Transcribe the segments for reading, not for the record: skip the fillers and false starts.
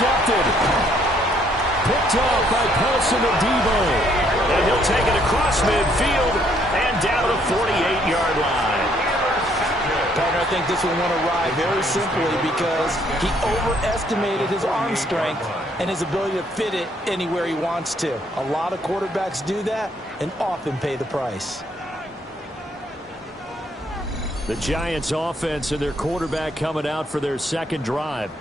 intercepted. Picked off by Paulson Adebo. And he'll take it across midfield and down to the 48-yard line. Partner, I think this one won a ride very simply because he overestimated his arm strength and his ability to fit it anywhere he wants to. A lot of quarterbacks do that and often pay the price. The Giants offense and their quarterback coming out for their second drive.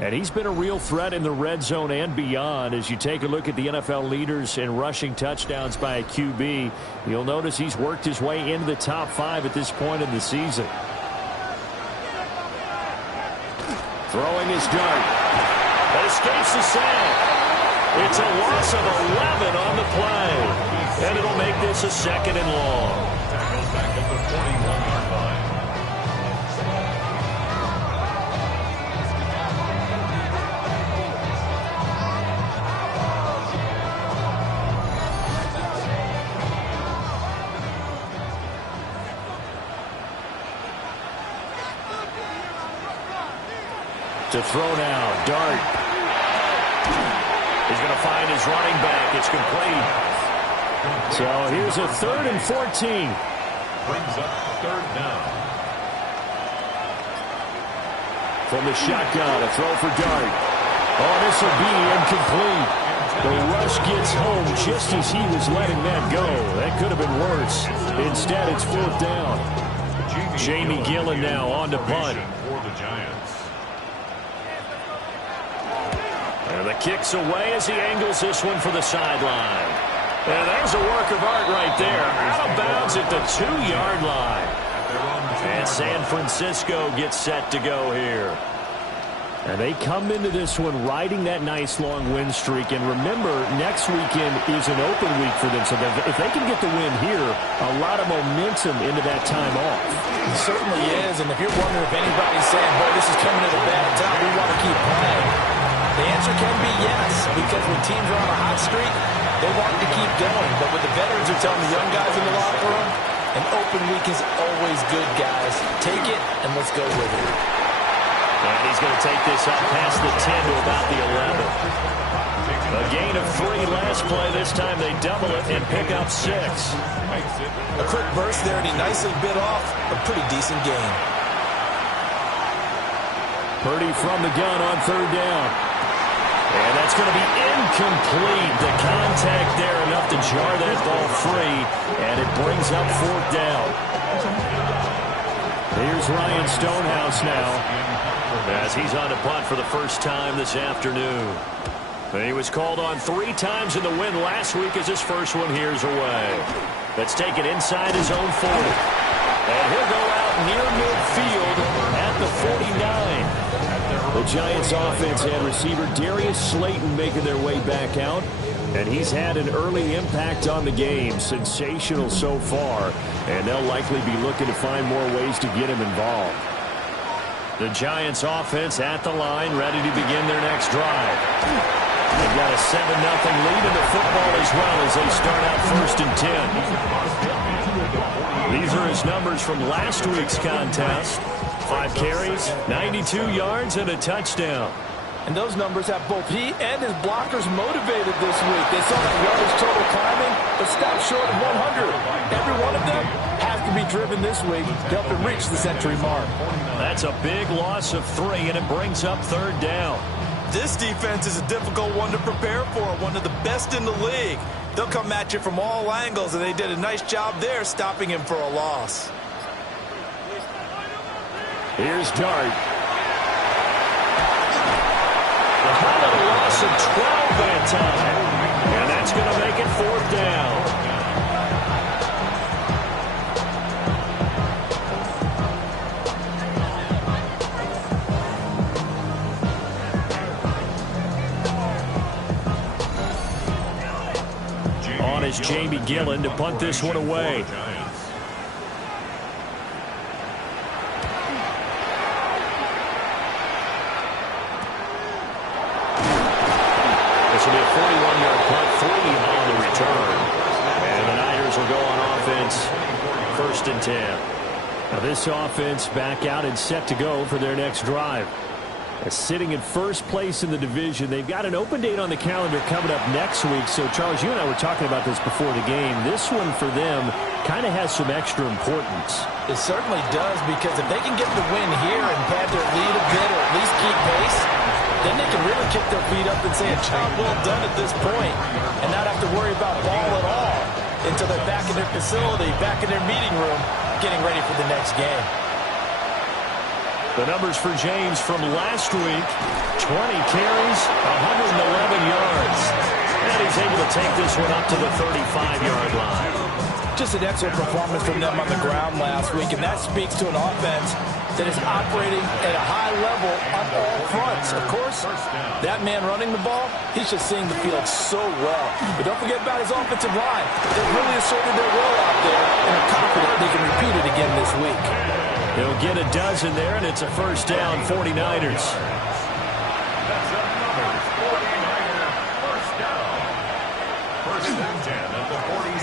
And he's been a real threat in the red zone and beyond. As you take a look at the NFL leaders in rushing touchdowns by a QB, you'll notice he's worked his way into the top 5 at this point in the season. Throwing his dart. That escapes the sack. It's a loss of 11 on the play. And it'll make this a 2nd and long. Back at the 41-yard line. To throw now, Dart. He's going to find his running back. It's complete. So here's a 3rd and 14. Brings up 3rd down. From the shotgun, a throw for Dart. Oh, this will be incomplete. The rush gets home just as he was letting that go. That could have been worse. Instead, it's 4th down. Jamie Gillen now on to punt. For the Giants. And the kick's away as he angles this one for the sideline. And there's a work of art right there. Out of bounds at the 2-yard line. And San Francisco gets set to go here. And they come into this one riding that nice long win streak. And remember, next weekend is an open week for them. So if they can get the win here, a lot of momentum into that time off. It certainly is. And if you're wondering if anybody's saying, boy, this is coming at a bad time, we want to keep playing. The answer can be yes, because when teams are on a hot streak, they want to keep going. But what the veterans are telling the young guys in the locker room, an open week is always good, guys. Take it, and let's go with it. And he's going to take this up past the 10 to about the 11. A gain of 3 last play. This time they double it and pick up 6. A quick burst there, and he nicely bit off a pretty decent gain. Purdy from the gun on 3rd down. And that's going to be incomplete. The contact there enough to jar that ball free. And it brings up 4th down. Here's Ryan Stonehouse now, as he's on to punt for the first time this afternoon. He was called on 3 times in the win last week as his first one here's away. Let's take it inside his own 40. And he'll go out near midfield at the 49. The Giants offense and receiver Darius Slayton making their way back out. And he's had an early impact on the game. Sensational so far. And they'll likely be looking to find more ways to get him involved. The Giants offense at the line, ready to begin their next drive. They've got a 7-0 lead in the football as well as they start out 1st and 10. These are his numbers from last week's contest. 5 carries, 92 yards, and a touchdown. And those numbers have both he and his blockers motivated this week. They saw that yardage total climbing, but stopped short of 100. Every one of them has to be driven this week to help him reach the century mark. That's a big loss of 3, and it brings up 3rd down. This defense is a difficult one to prepare for, one of the best in the league. They'll come at you from all angles, and they did a nice job there stopping him for a loss. Here's Dart. A loss of 12 that time. And that's going to make it 4th down. On is Jamie Gillen to punt this one away. This will be a 41-yard punt, 3 on the return. And the Niners will go on offense, 1st and 10. Now this offense back out and set to go for their next drive. Sitting in first place in the division. They've got an open date on the calendar coming up next week. So, Charles, you and I were talking about this before the game. This one for them kind of has some extra importance. It certainly does, because if they can get the win here and pad their lead a bit or at least keep pace, then they can really kick their feet up and say a job well done at this point and not have to worry about ball at all until they're back in their facility, back in their meeting room, getting ready for the next game. The numbers for James from last week: 20 carries, 111 yards. And he's able to take this one up to the 35-yard line. Just an excellent performance from them on the ground last week, and that speaks to an offense that is operating at a high level on all fronts. Of course, that man running the ball, he's just seeing the field so well. But don't forget about his offensive line. They've really asserted their will out there and are confident they can repeat it again this week. They'll get a dozen there, and it's a first down, 49ers.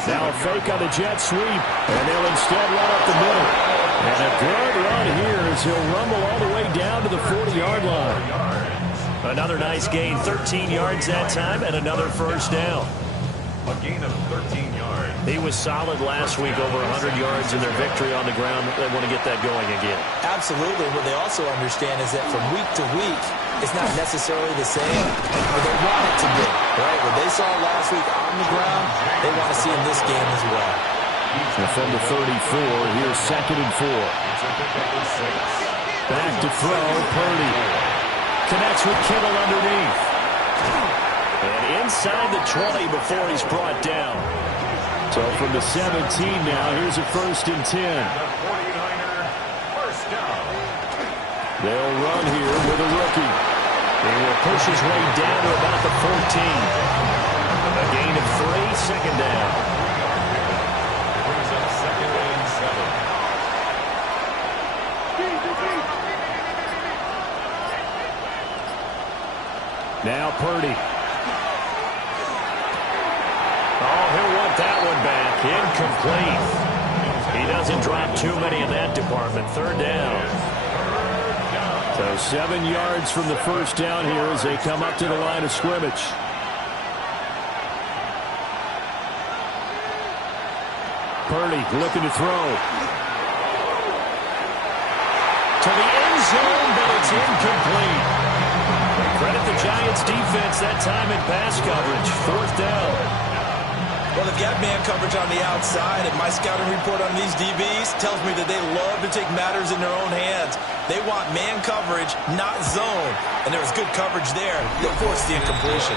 Now a fake on the jet sweep, and they'll instead run up the middle. And a good run here as he'll rumble all the way down to the 40-yard line. Another nice gain, 13 yards that time, and another first down. A gain of 13 yards. He was solid last week, over 100 yards in their victory on the ground. They want to get that going again. Absolutely. What they also understand is that from week to week, it's not necessarily the same, but they want it to be. Right? What they saw last week on the ground, they want to see in this game as well. And from the 34, here's 2nd and 4. Back to throw, Purdy. Connects with Kittle underneath. And inside the 20 before he's brought down. So from the 17 now, here's a 1st and 10. They'll run here with a rookie. He will push his way down to about the 14. A gain of 3, 2nd down. Brings up 2nd and 7. Now Purdy. Oh, he'll want that one back. Incomplete. He doesn't drop too many in that department. 3rd down. So 7 yards from the first down here as they come up to the line of scrimmage. Purdy looking to throw. To the end zone, but it's incomplete. Credit the Giants defense that time in pass coverage. 4th down. Well, they've got man coverage on the outside, and my scouting report on these DBs tells me that they love to take matters in their own hands. They want man coverage, not zone. And there was good coverage there. They'll force the incompletion.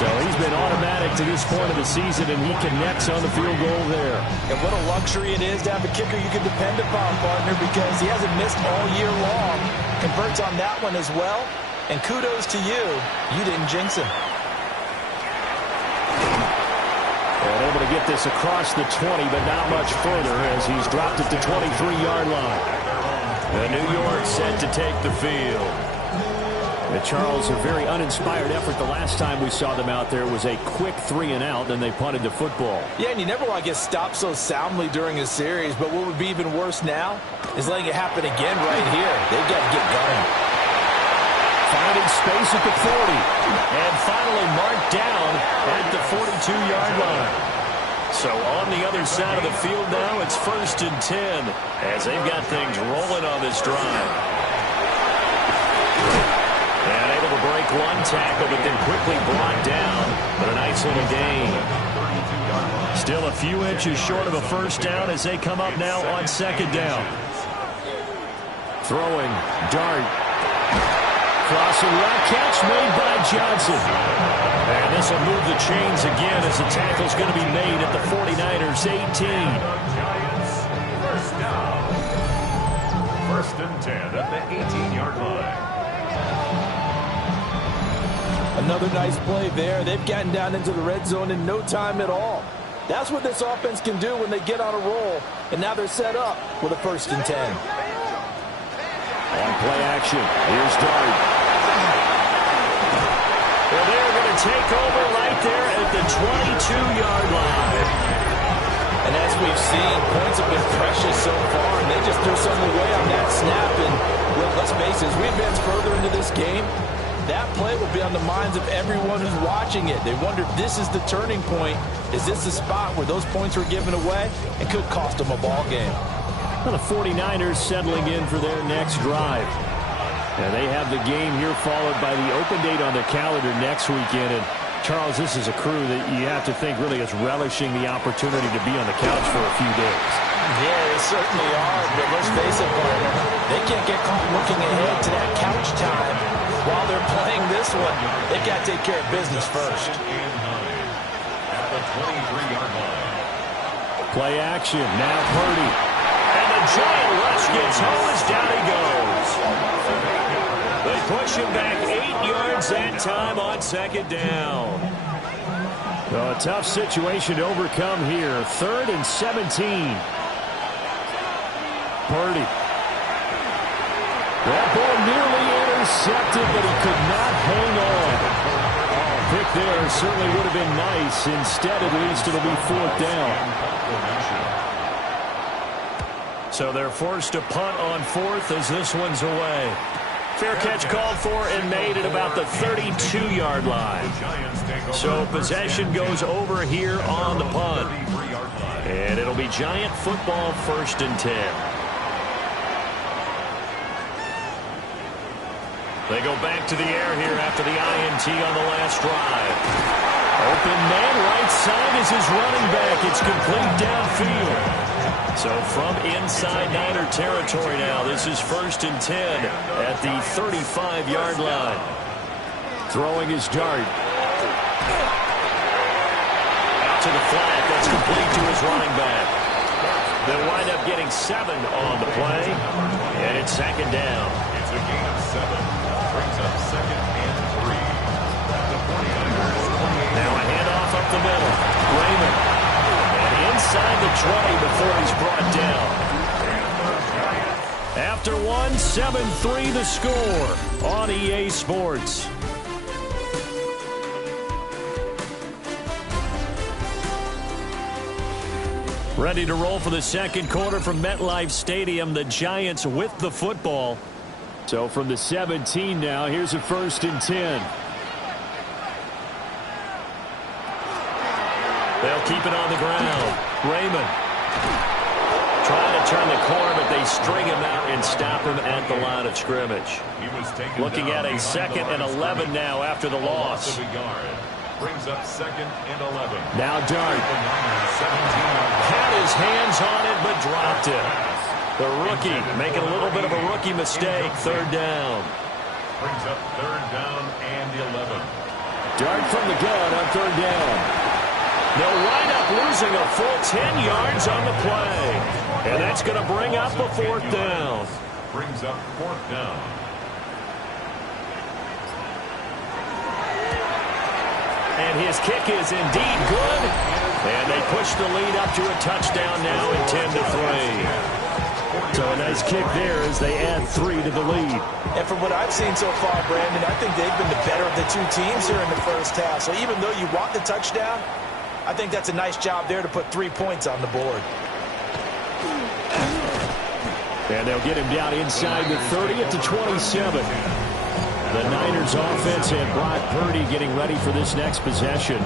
So he's been automatic to this point of the season, and he connects on the field goal there. And what a luxury it is to have a kicker you can depend upon, partner, because he hasn't missed all year long. Converts on that one as well. And kudos to you. You didn't jinx him. And able to get this across the 20, but not much further as he's dropped it to 23-yard line. And New York set to take the field. And Charles, a very uninspired effort. The last time we saw them out there was a quick 3-and-out, then they punted the football. Yeah, and you never want to get stopped so soundly during a series, but what would be even worse now is letting it happen again right here. They've got to get going. Finding space at the 40. And finally marked down at the 42-yard line. So on the other side of the field now, it's 1st and 10 as they've got things rolling on this drive. And able to break one tackle, but then quickly brought down. But a nice little gain. Still a few inches short of a first down as they come up now on 2nd down. Throwing, dart. Crossing route, catch made by Johnson. And this will move the chains again as the tackle's going to be made at the 49ers 18. First down. 1st and 10 at the 18-yard line. Another nice play there. They've gotten down into the red zone in no time at all. That's what this offense can do when they get on a roll. And now they're set up with a 1st and 10. On play action, here's Dart. Well, they're going to take over right there at the 22-yard line. And as we've seen, points have been precious so far, and they just threw some away on that snap. And let's face it, as we advance further into this game, that play will be on the minds of everyone who's watching it. They wonder if this is the turning point. Is this the spot where those points were given away? It could cost them a ball game. Well, the 49ers settling in for their next drive. And they have the game here followed by the open date on their calendar next weekend. And Charles, this is a crew that you have to think really is relishing the opportunity to be on the couch for a few days. Yeah, they certainly are, but let's face it, partner, they can't get caught looking ahead to that couch time while they're playing this one. They've got to take care of business first. At the 23-yard line. Play action, now Purdy. And the giant rush gets home as down he goes. They push him back 8 yards that time on second down. So a tough situation to overcome here. 3rd and 17. Purdy. That ball nearly intercepted, but he could not hang on. Pick there certainly would have been nice. Instead, at least, it'll be 4th down. So they're forced to punt on 4th as this one's away. Fair catch called for and made at about the 32-yard line. So possession goes over here on the punt. And it'll be Giant football 1st and 10. They go back to the air here after the INT on the last drive. Open man right side is his running back. It's complete downfield. So from inside Niner territory now, this is 1st and 10 at the 35-yard line. Throwing his dart. Out to the flat. That's complete to his running back. They'll wind up getting 7 on the play. And it's 2nd down. It's a gain of 7. Brings up 2nd and 3. The 49ers 28. Now a handoff up the middle. Raymond. Inside the 20 before he's brought down. After one, 7-3 the score on EA Sports. Ready to roll for the second quarter from MetLife Stadium. The Giants with the football. So from the 17 now, here's a 1st and 10. They'll keep it on the ground. Raymond trying to turn the corner, but they string him out and stop him at the line of scrimmage. Looking at a 2nd and 11 now after the loss. Brings up 2nd and 11. Now Dart. Had his hands on it, but dropped it. The rookie making a little bit of a rookie mistake. 3rd down. Brings up 3rd down and 11. Dart from the gun on 3rd down. They'll wind up losing a full 10 yards on the play. And that's going to bring up a 4th down. Brings up 4th down. And his kick is indeed good. And they push the lead up to a touchdown now at 10-3. So a nice kick there as they add 3 to the lead. And from what I've seen so far, Brandon, I think they've been the better of the two teams here in the first half. So even though you want the touchdown, I think that's a nice job there to put 3 points on the board. And they'll get him down inside the 30 at the 27. The Niners offense and Brock Purdy getting ready for this next possession.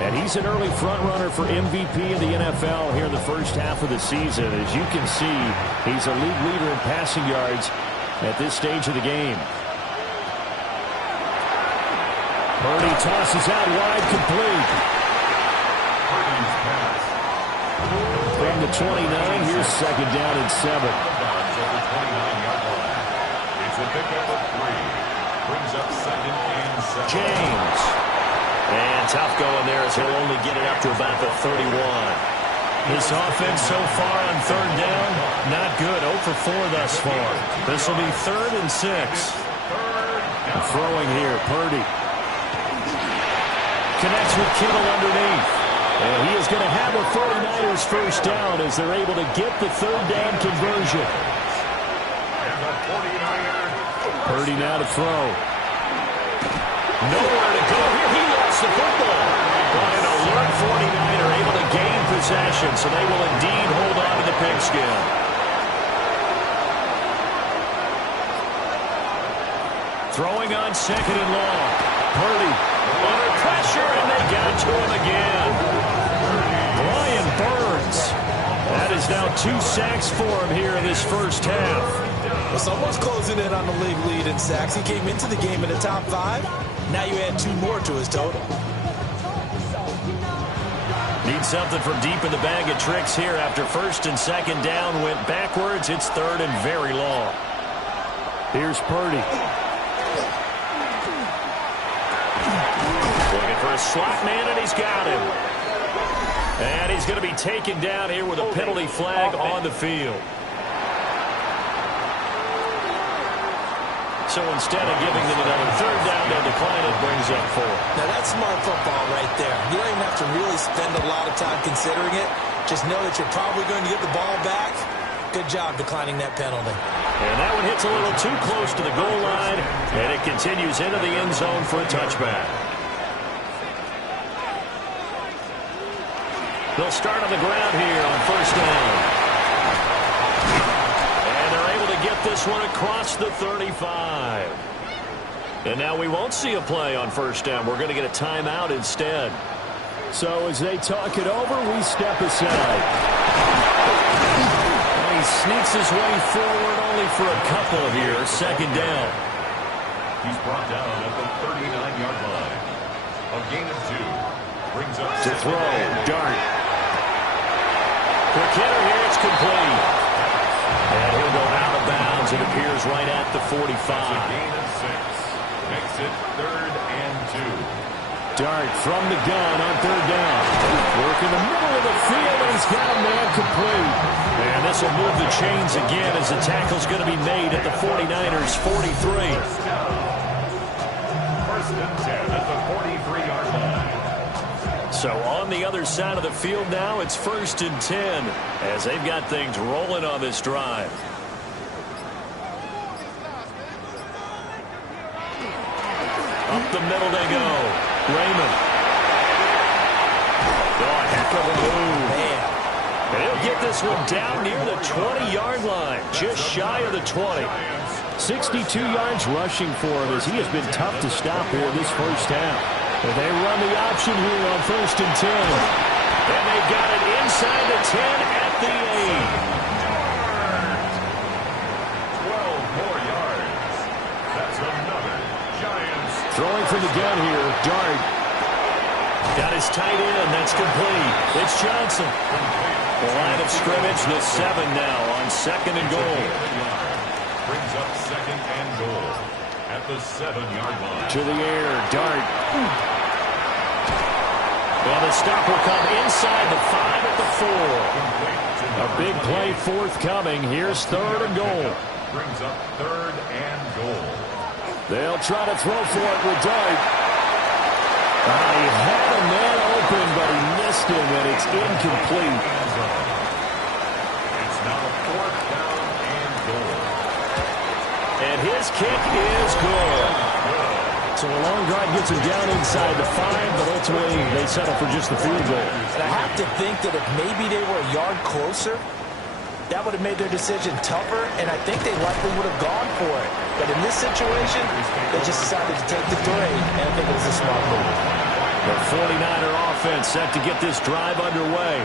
And he's an early front runner for MVP in the NFL here in the first half of the season. As you can see, he's a league leader in passing yards at this stage of the game. Purdy tosses out wide, complete. From the 29, here's 2nd down and 7. It's a pickup of 3. Brings up 2nd and 7. James. And tough going there as he'll only get it up to about the 31. This offense so far on 3rd down, not good. 0 for 4 thus far. This will be 3rd and 6. Throwing here, Purdy. Connects with Kittle underneath. And he is going to have a 49ers first down as they're able to get the 3rd down conversion. And the 49ers. Purdy now to throw. Nowhere to go here. He lost the football. But an alert 49er able to gain possession, so they will indeed hold on to the pigskin. Throwing on second and long. Purdy under pressure, and they got to him again. Brian Burns. That is now 2 sacks for him here in this first half. Well, someone's closing in on the league lead in sacks. He came into the game in the top 5. Now you add 2 more to his total. Need something from deep in the bag of tricks here after first and second down went backwards. It's third and very long. Here's Purdy. Looking for a slot man, and he's got him. And he's going to be taken down here with a penalty flag on the field. So instead of giving them another third down, they'll decline it, brings up 4. Now that's smart football right there. You don't even have to really spend a lot of time considering it. Just know that you're probably going to get the ball back. Good job declining that penalty. And that one hits a little too close to the goal line, and it continues into the end zone for a touchback. They'll start on the ground here on first down. Get this one across the 35. And now we won't see a play on first down. We're going to get a timeout instead. So as they talk it over, we step aside. And he sneaks his way forward only for a couple of years. Second down. He's brought down at the 39-yard line. A gain of 2. Brings up to throw. Dart. Quick hitter here. It's complete. And he'll go out of bounds. It appears right at the 45. That's a gain of 6. Makes it third and 2. Dart from the gun on third down. Work in the middle of the field, and he's got a man complete. And this will move the chains again as the tackle's going to be made at the 49ers' 43. First and 10 at the 43-yard line. So on the other side of the field now, it's first and 10 as they've got things rolling on this drive. Up the middle they go. Raymond. Oh, a heck of a move. Man. And he'll get this one down near the 20-yard line, just shy of the 20. 62 yards rushing for him as he has been tough to stop here this first half. They run the option here on first and 10. And they got it inside the 10 at the 8. 12 more yards. That's another Giants. Throwing from the gun here, Dart. Got his tight end. That's complete. It's Johnson. The line of scrimmage, the 7 now on second and goal. Brings up second and goal at the 7-yard line. To the air, Dart. Well, the stop will come inside the 5 at the 4. A big play forthcoming. Here's third and goal. Brings up third and goal. They'll try to throw for it with Dart. He had a man open, but he missed him, and it's incomplete. It's now 4th down and goal. And his kick is good. So a long drive gets him down inside the 5, but ultimately they settle for just the field goal. And I have to think that if maybe they were a yard closer, that would have made their decision tougher, and I think they likely would have gone for it. But in this situation, they just decided to take the 3, and I think it was a smart move. The 49er offense set to get this drive underway.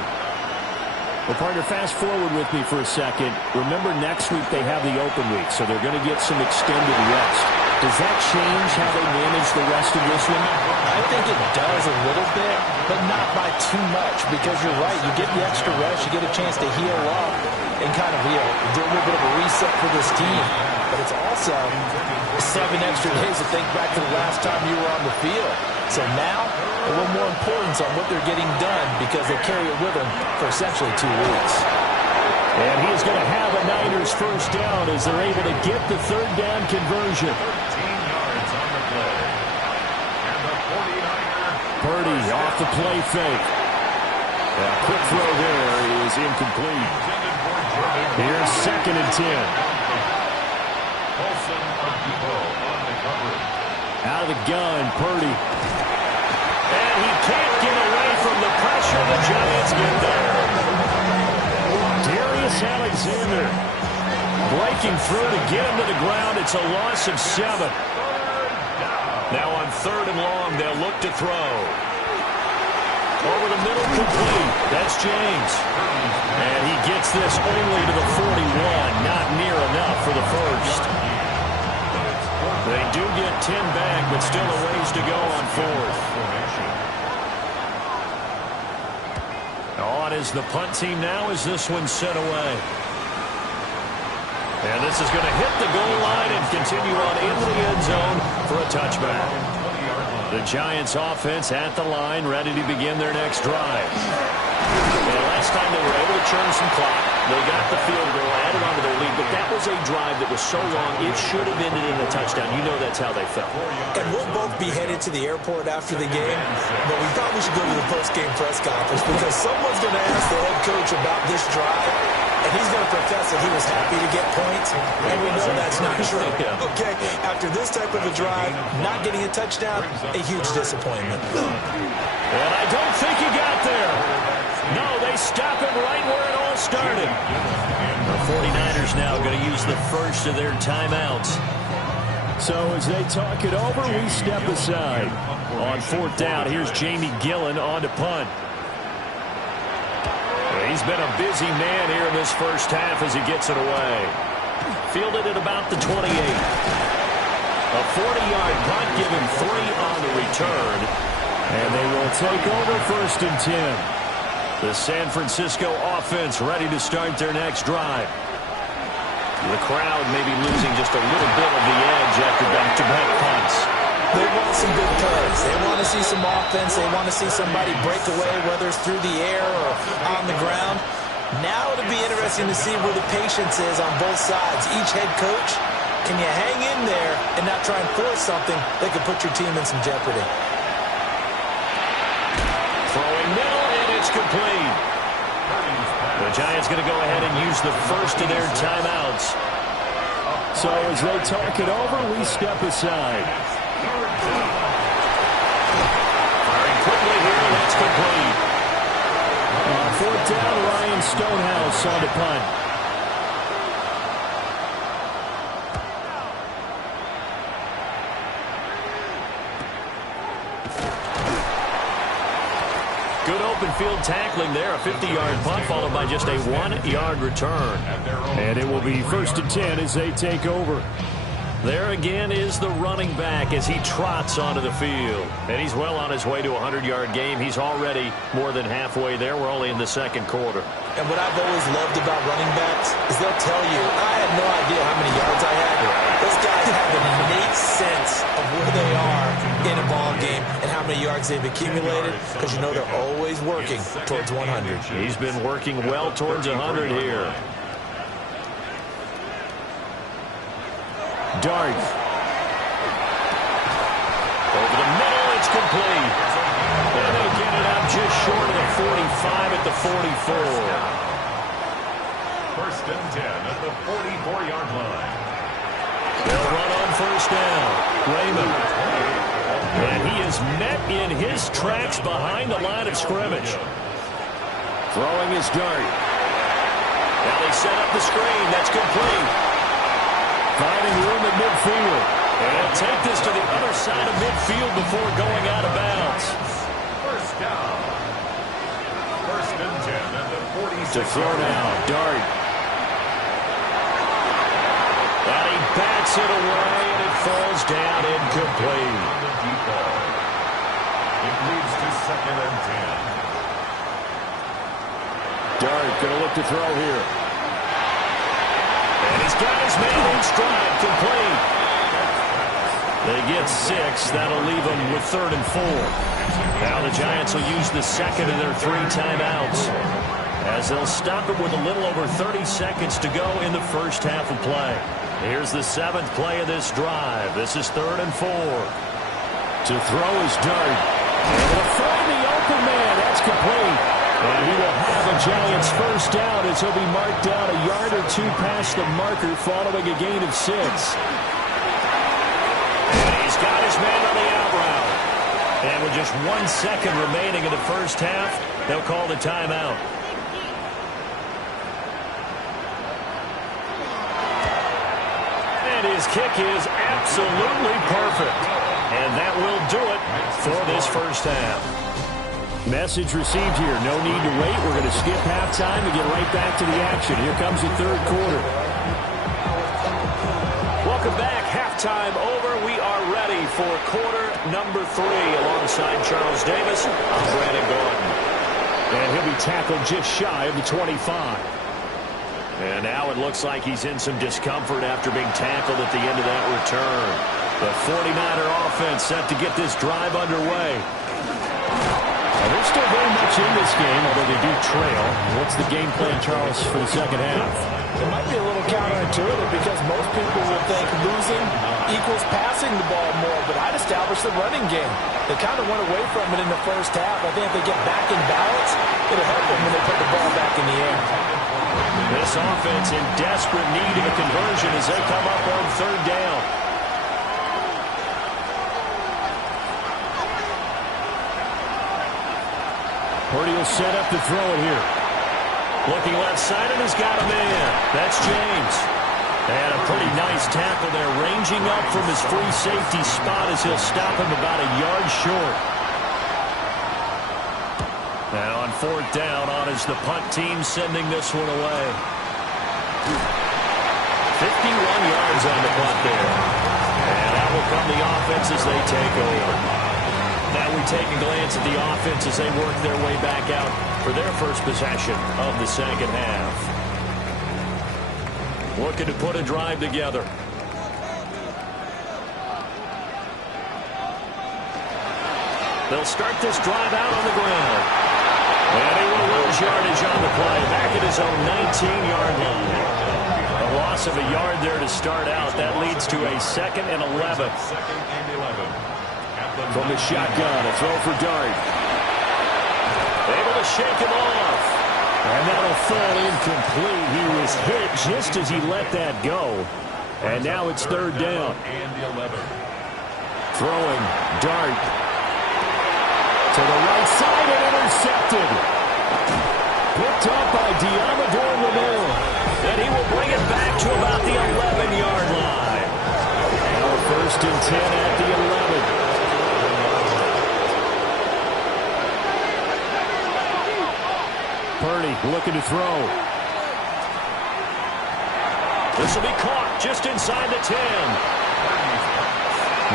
Well, partner, fast forward with me for a second. Remember, next week they have the open week, so they're going to get some extended rest. Does that change how they manage the rest of this one? I think it does a little bit, but not by too much, because you're right. You get the extra rest, you get a chance to heal up and kind of do a little bit of a reset for this team. But it's also 7 extra days to think back to the last time you were on the field. So now, a little more importance on what they're getting done because they carry it with them for essentially 2 weeks. And he's going to have a Niners first down as they're able to get the third down conversion. 13 yards on the play. And the 49er. Purdy off the play fake. A quick throw there is incomplete. Here's second and 10. Olsen of Depot on the coverage. Out of the gun, Purdy. And he can't get away from the pressure. The Giants get there. Darius Alexander breaking through to get him to the ground. It's a loss of 7. Now on 3rd and long, they'll look to throw. Over the middle, complete. That's James. And he gets this only to the 41. Not near enough for the first. They do get 10 back, but still a ways to go on 4th. On is the punt team now as this one's set away. And this is going to hit the goal line and continue on into the end zone for a touchback. The Giants offense at the line, ready to begin their next drive. And last time they were able to churn some clock, they got the field goal, added onto their lead, but that was a drive that was so long, it should have ended in a touchdown. You know that's how they felt. And we'll both be headed to the airport after the game, but we thought we should go to the post-game press conference because someone's going to ask the head coach about this drive, and he's going to profess that he was happy to get points, and we know that's not true. Okay, after this type of a drive, not getting a touchdown, a huge disappointment. And I don't think he got there. No, they stop him right where it all started. The 49ers now going to use the first of their timeouts. So as they talk it over, we step aside. On 4th down, here's Jamie Gillen on to punt. He's been a busy man here in this first half as he gets it away. Fielded at about the 28. A 40-yard punt, give him 3 on the return. And they will take over 1st and 10. The San Francisco offense ready to start their next drive. The crowd may be losing just a little bit of the edge after back-to-back punts. They want some big plays. They want to see some offense. They want to see somebody break away, whether it's through the air or on the ground. Now it'll be interesting to see where the patience is on both sides. Each head coach, can you hang in there and not try and force something that could put your team in some jeopardy? Throwing middle, and it's complete. The Giants going to go ahead and use the first of their timeouts. So as they talk it over, we step aside. Firing quickly here, and that's complete. 4th down, Ryan Stonehouse on the punt. Good open field tackling there. A 50-yard punt followed by just a 1-yard return. And it will be 1st and 10 as they take over. There again is the running back as he trots onto the field. And he's well on his way to a 100-yard game. He's already more than halfway there. We're only in the 2nd quarter. And what I've always loved about running backs is they'll tell you, I had no idea how many yards I had. Those guys have an innate sense of where they are in a ball game and how many yards they've accumulated because you know they're always working towards 100. He's been working well towards 100 here. Dart. Over the middle, it's complete. And they'll get it up just short of the 45 at the 44. 1st and 10 at the 44-yard line. They'll run on 1st down. Raymond. And he is met in his tracks behind the line of scrimmage. Throwing his Dart. Now they set up the screen. That's complete. Finding room at midfield. And they'll take this to the other side of midfield before going out of bounds. 1st down. 1st and 10 at the 46. To throw now, Dart. And he bats it away, and it falls down incomplete. On the deep ball. It leads to 2nd and 10. Dart going to look to throw here. And he's got his man in stride, complete. They get 6. That'll leave them with 3rd and 4. Now the Giants will use the 2nd of their 3 timeouts as they'll stop it with a little over 30 seconds to go in the first half of play. Here's the 7th play of this drive. This is 3rd and 4. To throw is Dart. And to find the open man. That's complete. And he will have a Giants first down as he'll be marked down a yard or 2 past the marker following a gain of 6. And he's got his man on the out route. And with just 1 second remaining in the first half, they'll call the timeout. And his kick is absolutely perfect. And that will do it for this first half. Message received here. No need to wait. We're going to skip halftime and get right back to the action. Here comes the third quarter. Welcome back. Halftime over. We are ready for quarter number 3. Alongside Charles Davis, I'm Brandon Gordon. And he'll be tackled just shy of the 25. And now it looks like he's in some discomfort after being tackled at the end of that return. The 49er offense set to get this drive underway. Well, they're still very much in this game, although they do trail. What's the game plan, Charles, for the second half? It might be a little counterintuitive because most people will think losing equals passing the ball more, but I'd establish the running game. They kind of went away from it in the first half. I think if they get back in balance, it'll help them when they put the ball back in the air. This offense in desperate need of a conversion as they come up on third down. Purdy will set up to throw it here. Looking left side and has got him in. That's James. And a pretty nice tackle there, ranging up from his free safety spot as he'll stop him about a yard short. Now on fourth down, on is the punt team sending this one away. 51 yards on the punt there. And out will come the offense as they take over. Now we take a glance at the offense as they work their way back out for their first possession of the second half. Looking to put a drive together. They'll start this drive out on the ground. And he will lose yardage on the play. Back at his own 19-yard line. A loss of a yard there to start out. That leads to a 2nd and 11. From the shotgun, a throw for Dart. Able to shake him off. And that'll fall incomplete. He was hit just as he let that go. And now it's third down. Throwing, Dart. To the right side and intercepted. Picked up by Diamador Lamore. And he will bring it back to about the 11-yard line. Now first and 10 at the 11. Purdy looking to throw. This will be caught just inside the 10.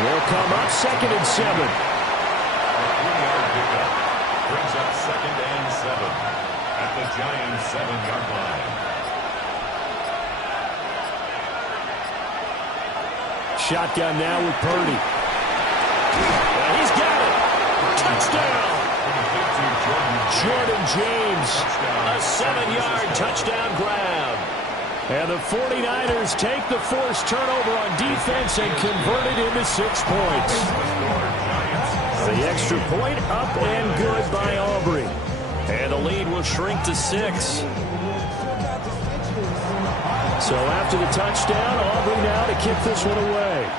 Will come up 2nd and 7. Brings up 2nd and 7 at the Giants' 7-yard line. Shotgun now with Purdy. And he's got it. Touchdown. Jordan James, a 7-yard touchdown grab. And the 49ers take the forced turnover on defense and convert it into 6 points. The extra point up and good by Aubrey. And the lead will shrink to 6. So after the touchdown, Aubrey now to kick this one away.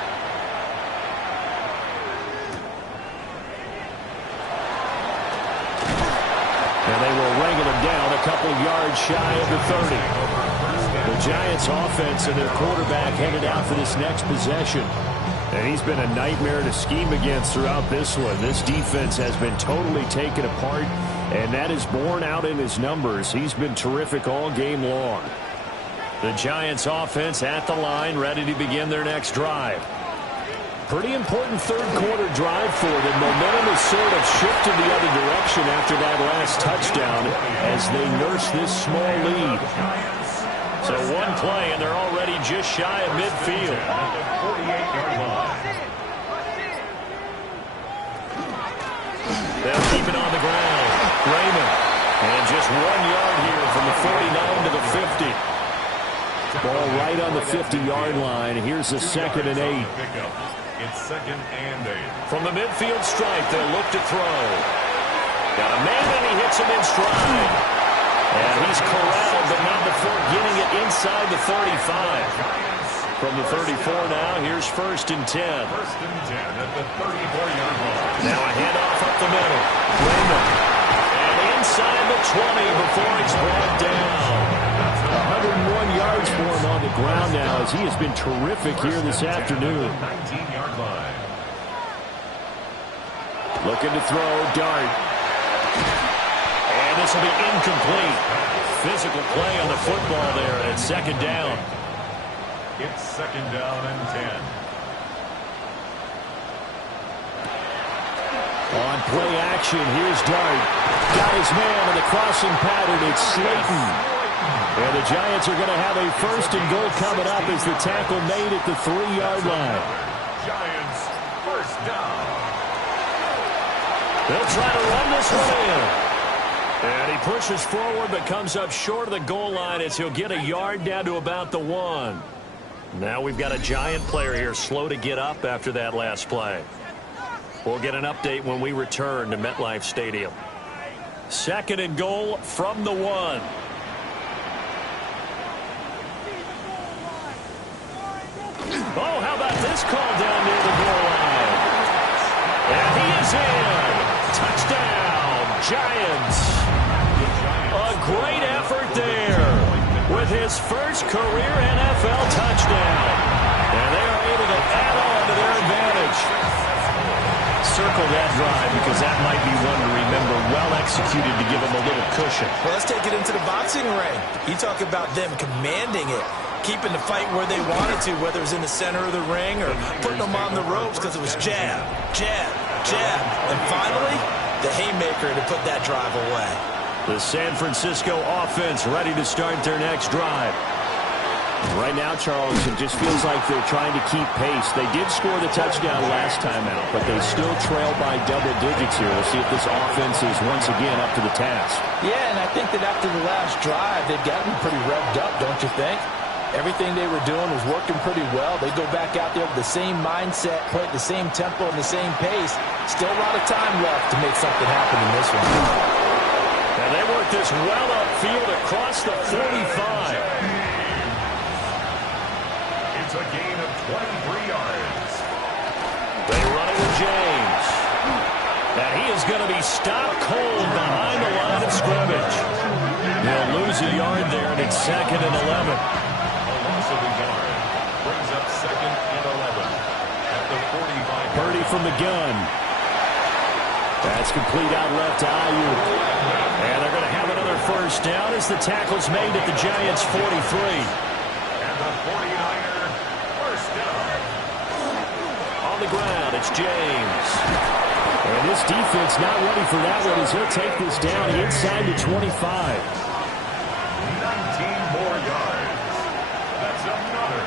And they will wrangle him down a couple yards shy of the 30. The Giants offense and their quarterback headed out for this next possession. And he's been a nightmare to scheme against throughout this one. This defense has been totally taken apart, and that is borne out in his numbers. He's been terrific all game long. The Giants offense at the line, ready to begin their next drive. Pretty important third quarter drive for them. Momentum has sort of shifted the other direction after that last touchdown as they nurse this small lead. So one play and they're already just shy of midfield. They'll keep it on the ground. Raymond. And just 1 yard here from the 49 to the 50. Ball right on the 50-yard line. Here's a 2nd and 8. It's 2nd and 8. From the midfield stripe, they'll look to throw. Got a man and he hits him in stride. And he's corralled, but not before getting it inside the 35. From the 34 now, here's 1st and 10. 1st and 10 at the 34-yard line. Now a handoff up the middle. Raymond. And inside the 20 before he's brought down. 101 yards for him on the ground now as he has been terrific here this afternoon. 19-yard line. Looking to throw, dart. And this will be incomplete. Physical play on the football there, and it's second down. It's second down and 10. On play action, here's Dart. Got his man in the crossing pattern. It's Slayton. And the Giants are going to have a first and goal coming up as the tackle made at the 3-yard line. Giants first down. They'll try to run this one in. And he pushes forward but comes up short of the goal line as he'll get a yard down to about the 1. Now we've got a Giant player here slow to get up after that last play. We'll get an update when we return to MetLife Stadium. Second and goal from the 1. Oh, how about this call down near the goal line? And he is in. Touchdown, Giants. A great effort there with his first career NFL touchdown. And they are able to add on to their advantage. Circle that drive because that might be one to remember. Well executed to give them a little cushion. Well, let's take it into the boxing ring. You talk about them commanding it, keeping the fight where they wanted to, whether it was in the center of the ring or putting them on the ropes because it was jab, jab, jab. And finally, the haymaker to put that drive away. The San Francisco offense ready to start their next drive. Right now, Charles, it just feels like they're trying to keep pace. They did score the touchdown last time out, but they still trail by double digits here. We'll see if this offense is once again up to the task. Yeah, and I think that after the last drive, they've gotten pretty revved up, don't you think? Everything they were doing was working pretty well. They go back out there with the same mindset, play at the same tempo and the same pace. Still a lot of time left to make something happen in this one. And they work this well upfield across the 45. It's a gain of 23 yards. They run it with James. And he is going to be stopped cold behind the line of scrimmage. He'll lose a yard there, and it's second and 11. A loss of a yard brings up second and 11 at the 45. Purdy from the gun. That's complete out left to Ayuk. And they're going to have another first down as the tackle's made at the Giants' 43. And the 49er first down. On the ground, it's James. And this defense not ready for that one as he'll take this down inside the 25. 19 more yards. That's another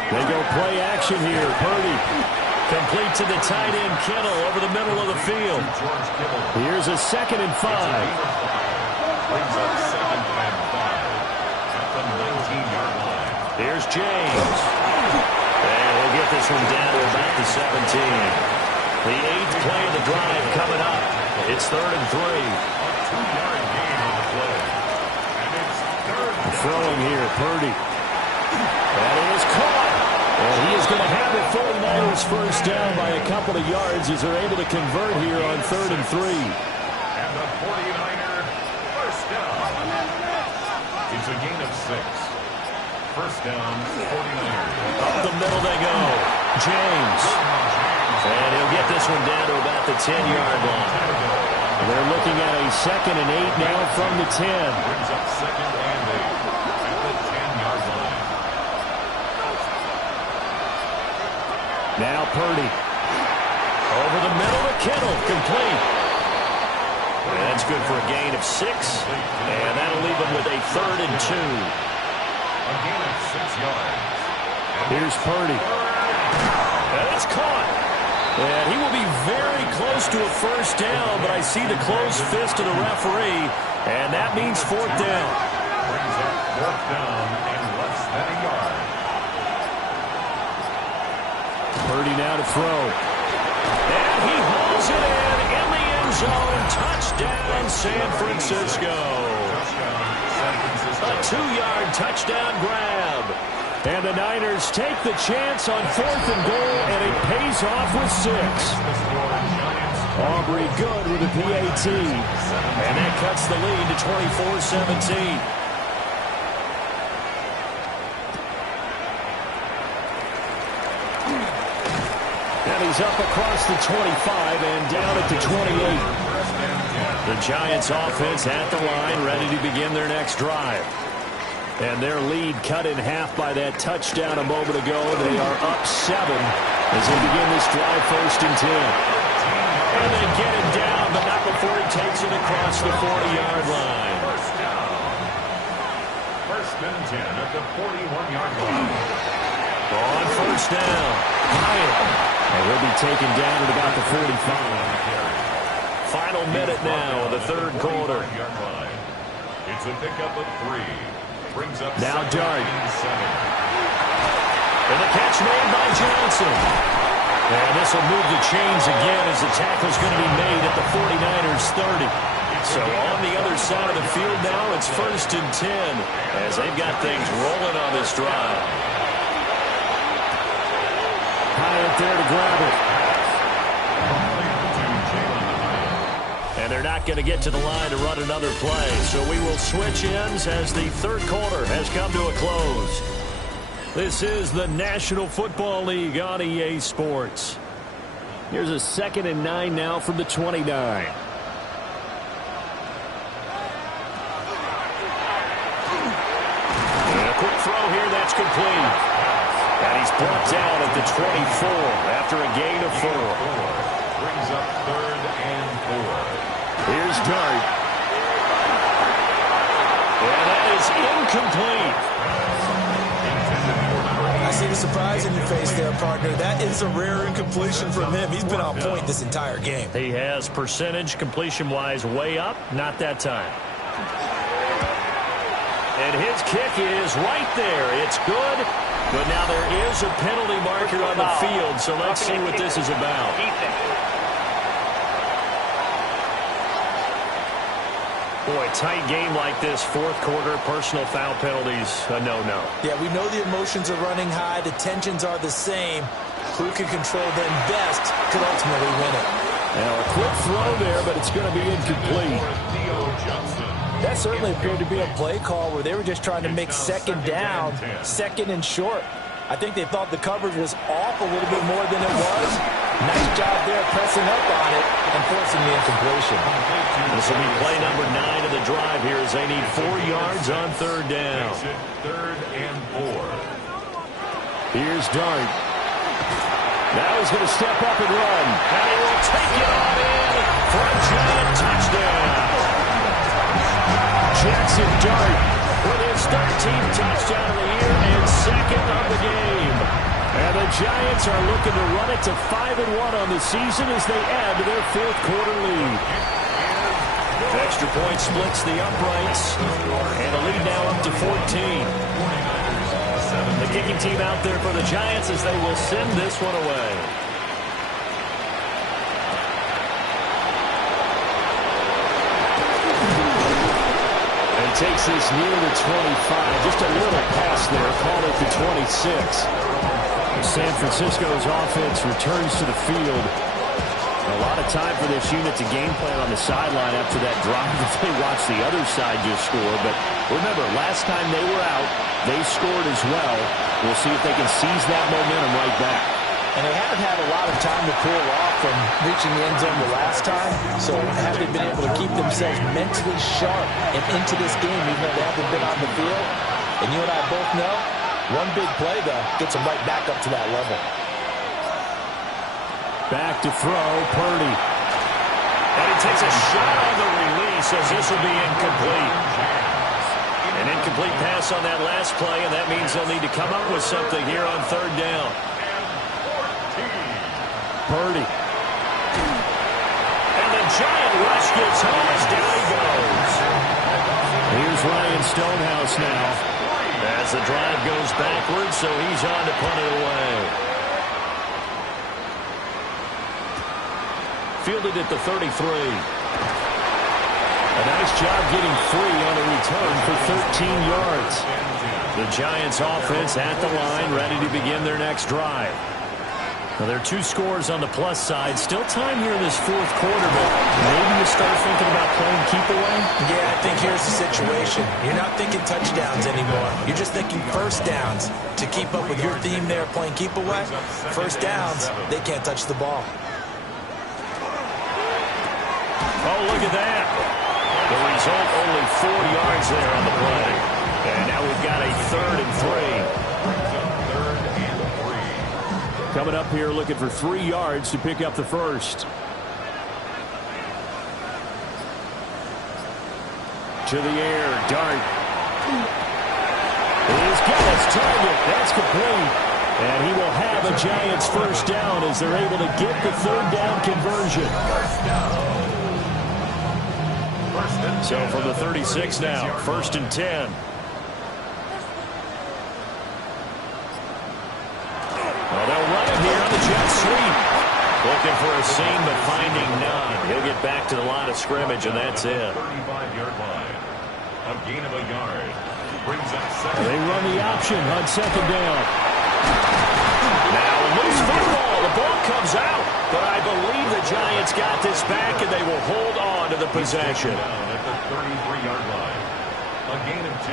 40. They go play action here. Purdy complete to the tight end Kittle over the middle of the field. George Kittle Here's a second and 5. brings up second and 5 at the 19-yard line. Here's James. And he'll get this one down to about the 17. The 8th play of the drive coming up. It's third and 3. A 2-yard gain on the play. And it's third and Throwing here, Purdy. That is caught. And he is going to have the 49ers first down by a couple of yards as they're able to convert here on third and 3. And the 49er first down. It's a gain of 6. First down, 49ers. Up the middle they go. James. And he'll get this one down to about the 10-yard line. They're looking at a second and 8 now from the 10. Brings up second and 8 at the 10-yard line. Now Purdy. Over the middle to Kittle. Complete. And that's good for a gain of 6. And that'll leave them with a third and 2. A gain of 6 yards. Here's Purdy. And it's caught. And he will be very close to a first down, but I see the closed fist of the referee, and that means fourth down. Brings up fourth down and less than a yard. Purdy now to throw. And he hauls it in the end zone. Touchdown, San Francisco. Touchdown, San Francisco. A 2-yard touchdown grab. And the Niners take the chance on fourth and goal, and it pays off with 6. Aubrey good with a PAT. And that cuts the lead to 24-17. And he's is up across the 25 and down at the 28. The Giants offense at the line, ready to begin their next drive. And their lead cut in half by that touchdown a moment ago. They are up 7 as they begin this drive, 1st and 10. And they get it down, but not before he takes it across the 40-yard line. First and 10 at the 41-yard line. On 1st down, Hyatt. And he'll be taken down at about the 45. Final minute now of the 3rd quarter. It's a pickup of 3. Brings up now Dart. And the catch made by Johnson. And this will move the chains again as the tackle's going to be made at the 49ers 30. So on the other side of the field now, it's 1st and 10 as they've got things rolling on this drive. Hyatt there to grab it. And they're not going to get to the line to run another play. So we will switch ends as the 3rd quarter has come to a close. This is the National Football League on EA Sports. Here's a 2nd and 9 now from the 29. And a quick throw here, that's complete. And he's brought down at the 24 after a gain of 4. Brings up 3rd and 4. Here's Dart. And that is incomplete. I see the surprise in your face there, partner. That is a rare incompletion from him. He's been on point this entire game. He has percentage completion-wise way up. Not that time. And his kick is right there. It's good. But now there is a penalty marker on the field, so let's see what this is about. Boy, tight game like this, 4th quarter, personal foul penalties, a no-no. Yeah, we know the emotions are running high. The tensions are the same. Who can control them best could ultimately win it. Now a quick throw there, but it's going to be incomplete. That certainly appeared to be a play call where they were just trying to make 2nd down, 2nd and short. I think they thought the coverage was off a little bit more than it was. Nice job there pressing up on it and forcing the incompletion. This will be play number 9 of the drive here as they need 4 yards on 3rd down. 3rd and 4. Here's Dart. Now he's going to step up and run. And he will take it on in for a giant touchdown. Jackson Dart with his 13th touchdown of the year and 2nd of the game. And the Giants are looking to run it to 5-1 on the season as they add to their 4th quarter lead. Extra point splits the uprights, and the lead now up to 14. The kicking team out there for the Giants as they will send this one away. And takes this near the 25. Just a little pass there, called it the 26. San Francisco's offense returns to the field. A lot of time for this unit to game plan on the sideline after that drive that they watched the other side just score. But remember, last time they were out, they scored as well. We'll see if they can seize that momentum right back. And they haven't had a lot of time to cool off from reaching the end zone the last time. So have they been able to keep themselves mentally sharp and into this game even though they haven't been on the field? And you and I both know, one big play, though, gets them right back up to that level. Back to throw, Purdy. And he takes a shot on the release as this will be incomplete. An incomplete pass on that last play, and that means they'll need to come up with something here on 3rd down. Purdy. And the giant rush gets home as down he goes. Here's Ryan Stonehouse now. As the drive goes backwards, so he's on to punt it away. Fielded at the 33. A nice job getting free on a return for 13 yards. The Giants offense at the line, ready to begin their next drive. Well, there are 2 scores on the plus side. Still time here in this fourth quarter, but maybe you start thinking about playing keep away? Yeah, I think here's the situation. You're not thinking touchdowns anymore. You're just thinking first downs. To keep up with your theme there, playing keep away, first downs, they can't touch the ball. Oh, look at that. The result, only 4 yards there on the play. And now we've got a 3rd and 3. Coming up here looking for 3 yards to pick up the first. To the air, Dart. He's got his target. That's complete. And he will have a Giants first down as they're able to get the 3rd down conversion. So from the 36 now, 1st and 10. Well, they'll run it here on the jet sweep. Looking for a seam, but finding none. He'll get back to the line of scrimmage, and that's it. 35-yard line. A gain of a yard. Brings up second. They run the option on 2nd down. Now, loose football. The ball comes out, but I believe the Giants got this back, and they will hold on to the possession. Down at the 33-yard line. A gain of 2.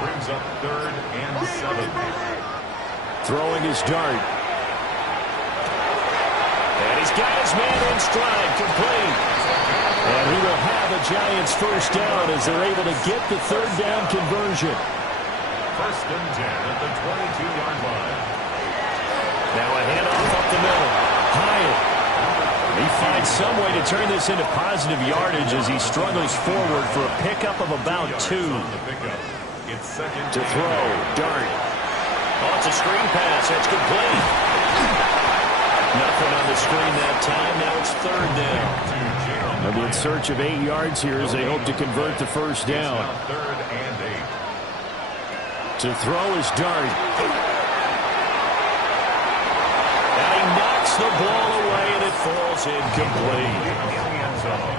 Brings up 3rd and 7. Throwing his Dart. And he's got his man in stride, complete. And he will have a Giants first down as they're able to get the 3rd down conversion. 1st and 10 at the 22-yard line. Now a handoff up the middle. Hyatt. He finds some way to turn this into positive yardage as he struggles forward for a pickup of about 2. It's second To throw, Dart. Oh, it's a screen pass. It's complete. Nothing on the screen that time. Now it's 3rd down. They'll be in search of 8 yards here as they hope to convert the first down. 3rd and 8. To throw is Dart. And he knocks the ball away, and it falls incomplete. In the end zone.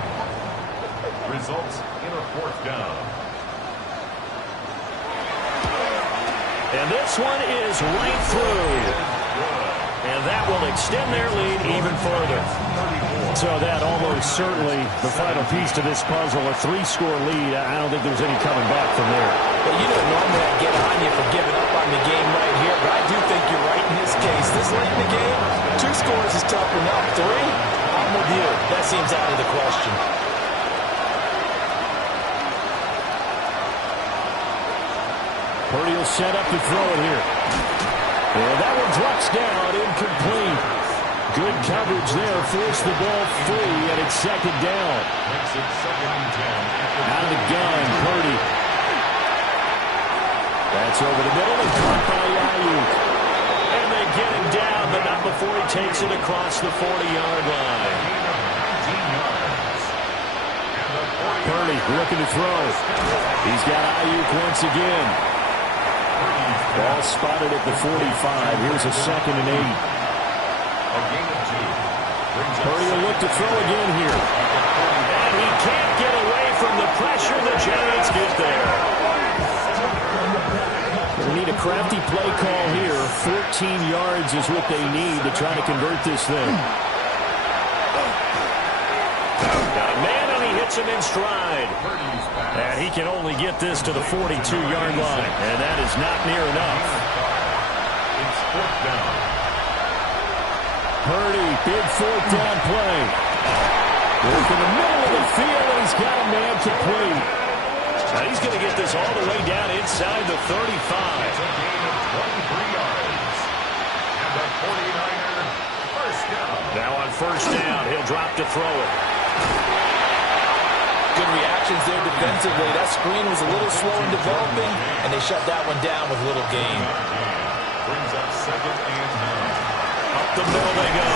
Results in a 4th down. And this one is right through. And that will extend their lead even further. So that almost certainly the final piece to this puzzle, a 3-score lead. I don't think there's any coming back from there. Well, you know, normally I get on you for giving up on the game right here, but I do think you're right in this case. This late in the game, 2 scores is tough enough. 3, I'm with you. That seems out of the question. Purdy will set up to throw it here. And that one drops down, incomplete. Good coverage there, forced the ball free, and it's 2nd down. Makes it 2nd and 10. Out of the gun, Purdy. That's over the middle and caught by Ayuk. And they get him down, but not before he takes it across the 40-yard line. Purdy looking to throw. He's got Ayuk once again. Ball spotted at the 45. Here's a 2nd and 8. Purdy will look to throw again here. And he can't get away from the pressure. The Giants get there. They need a crafty play call here. 14 yards is what they need to try to convert this thing. Got a man, and he hits him in stride. And he can only get this to the 42-yard line. And that is not near enough. It's 4th down. Purdy, big 4th down play. Work in the middle of the field, and he's got a man complete. Now he's going to get this all the way down inside the 35. It's a gain of 23 yards. And the 49er first down. Now on 1st down, he'll drop to throw it. Good reactions there defensively. That screen was a little slow in developing, and they shut that one down with little gain. Brings up 2nd and 9. Up the middle they go.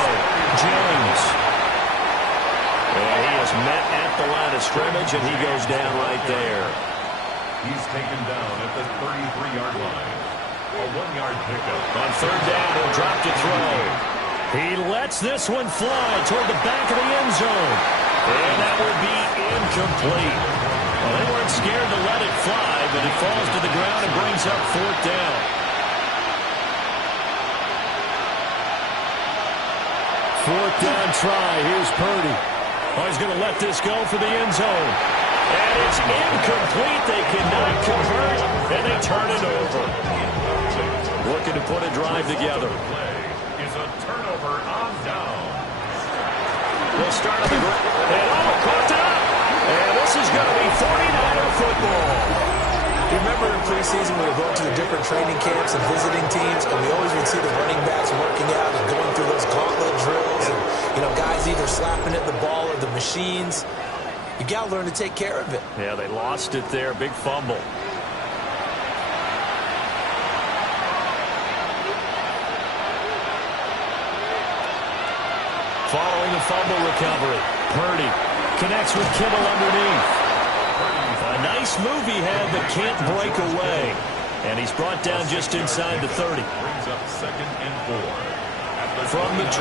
James. And he is met at the line of scrimmage, and he goes down right there. He's taken down at the 33-yard line. A 1-yard pickup. On 3rd down, he'll drop to throw. He lets this one fly toward the back of the end zone. And that will be incomplete. Well, they weren't scared to let it fly, but it falls to the ground and brings up 4th down. try. Here's Purdy. Oh, he's going to let this go for the end zone. And it's incomplete. They cannot convert, and they turn it over. Looking to put a drive together. Is a turnover on down. They'll start on the ground. And caught up. And this is going to be 49er football. You remember in preseason we were going to the different training camps and visiting teams, and we always would see the running backs working out and going through those gauntlet drills, and guys either slapping at the ball or the machines. You got to learn to take care of it. Yeah, they lost it there. Big fumble. Following the fumble recovery, Purdy connects with Kittle underneath. A nice move he had, but can't break away. And he's brought down just inside the 30. Brings up 2nd and 4. From the 29,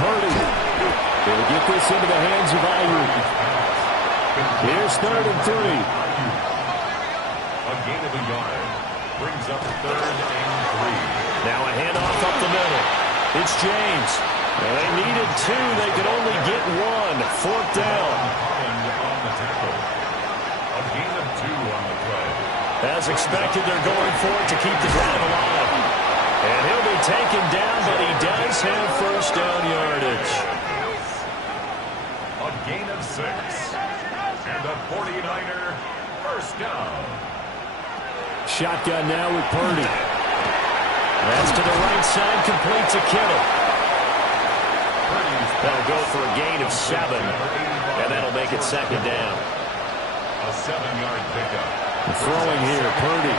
Purdy. They'll get this into the hands of Ayuk. Here's 3rd and 3. A gain of a yard. Brings up 3rd and 3. Now a handoff up the middle. It's James. Well, they needed 2. They could only get 1. 4th down. Holland on the tackle. A gain of 2 on the play. As expected, they're going for it to keep the drive alive. And he'll be taken down, but he does have first down yardage. A gain of 6. And a 49er first down. Shotgun now with Purdy. That's to the right side, complete to Kittle. That'll go for a gain of 7, and that'll make it 2nd down. A 7-yard pickup. Throwing here, Purdy.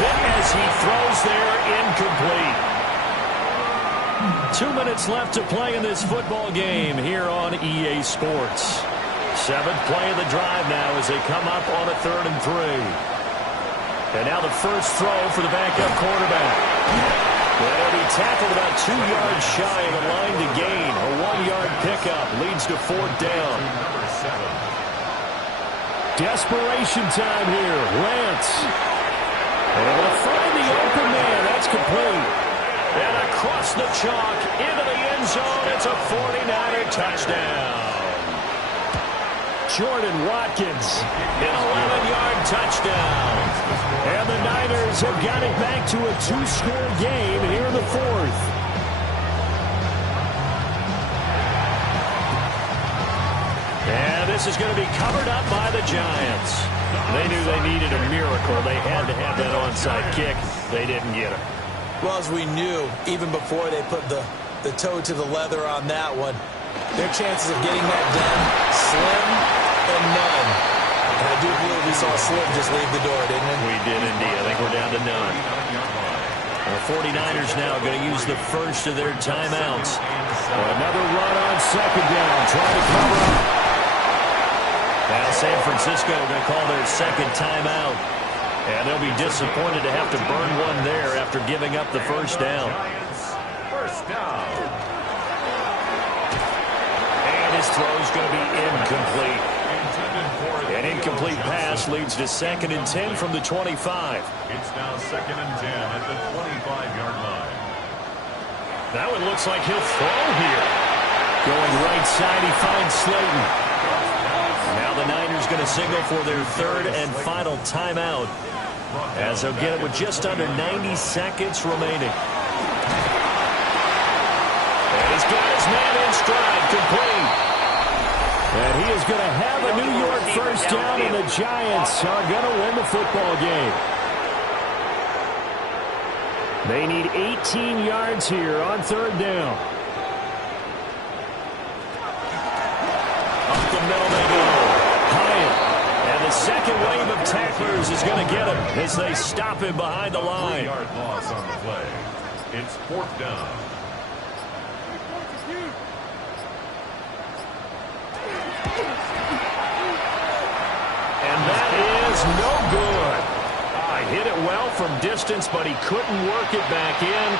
Hit as he throws there, incomplete. 2 minutes left to play in this football game here on EA Sports. 7th play of the drive now as they come up on a 3rd and 3. And now the first throw for the backup quarterback. Well, he tackled about 2 yards shy of the line to gain. A 1-yard pickup leads to 4th down. Number 7. Desperation time here. Lance. And they'll find the open man. That's complete. And across the chalk into the end zone. It's a 49er touchdown. Jordan Watkins, an 11-yard touchdown. And the Niners have got it back to a 2-score game here in the 4th. And this is going to be covered up by the Giants. They knew they needed a miracle. They had to have that onside kick. They didn't get it. Well, as we knew, even before they put the toe to the leather on that one, their chances of getting that done, slim and none. And I do believe we saw Slim just leave the door, didn't we? We did indeed. I think we're down to none. The 49ers now going to use the first of their timeouts. Another run on 2nd down, trying to cover up. Now San Francisco going to call their 2nd timeout. And they'll be disappointed to have to burn one there after giving up the first down. First down. And his throw's going to be incomplete. An incomplete pass leads to 2nd and 10 from the 25. It's now 2nd and 10 at the 25-yard line. That one looks like he'll throw here. Going right side, he finds Slayton. Now the Niners going to signal for their 3rd and final timeout, as they'll get it with just under 90 seconds remaining. And he's got his man in stride, complete. And he is going to have a New York first down, and the Giants are going to win the football game. They need 18 yards here on 3rd down. Up the middle they go. Hyatt. And the second wave of tacklers is going to get him as they stop him behind the line. 3-yard loss on the play. It's 4th down. And that is no good. Hit it well from distance, but he couldn't work it back in.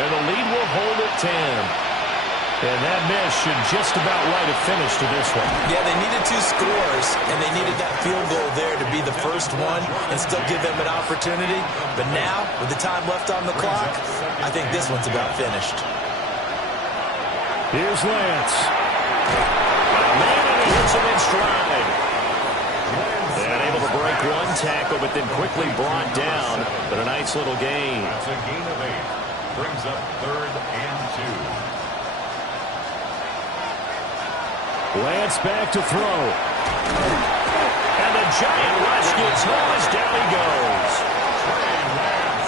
And the lead will hold at 10. And that miss should just about write a finish to this one. Yeah, they needed 2 scores, and they needed that field goal there to be the first one and still give them an opportunity. But now, with the time left on the clock, I think this one's about finished. Here's Lance. Man, and he hits him in stride. And able to break one tackle, but then quickly brought down. But a nice little gain. That's a gain of 8. Brings up 3rd and 2. Lance back to throw. And the giant rush gets home as down he goes.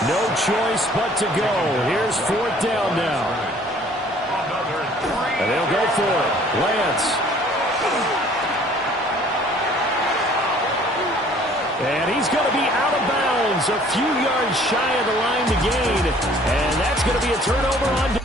No choice but to go. Here's 4th down now. And they'll go for it. Lance. And he's going to be out of bounds. A few yards shy of the line to gain. And that's going to be a turnover on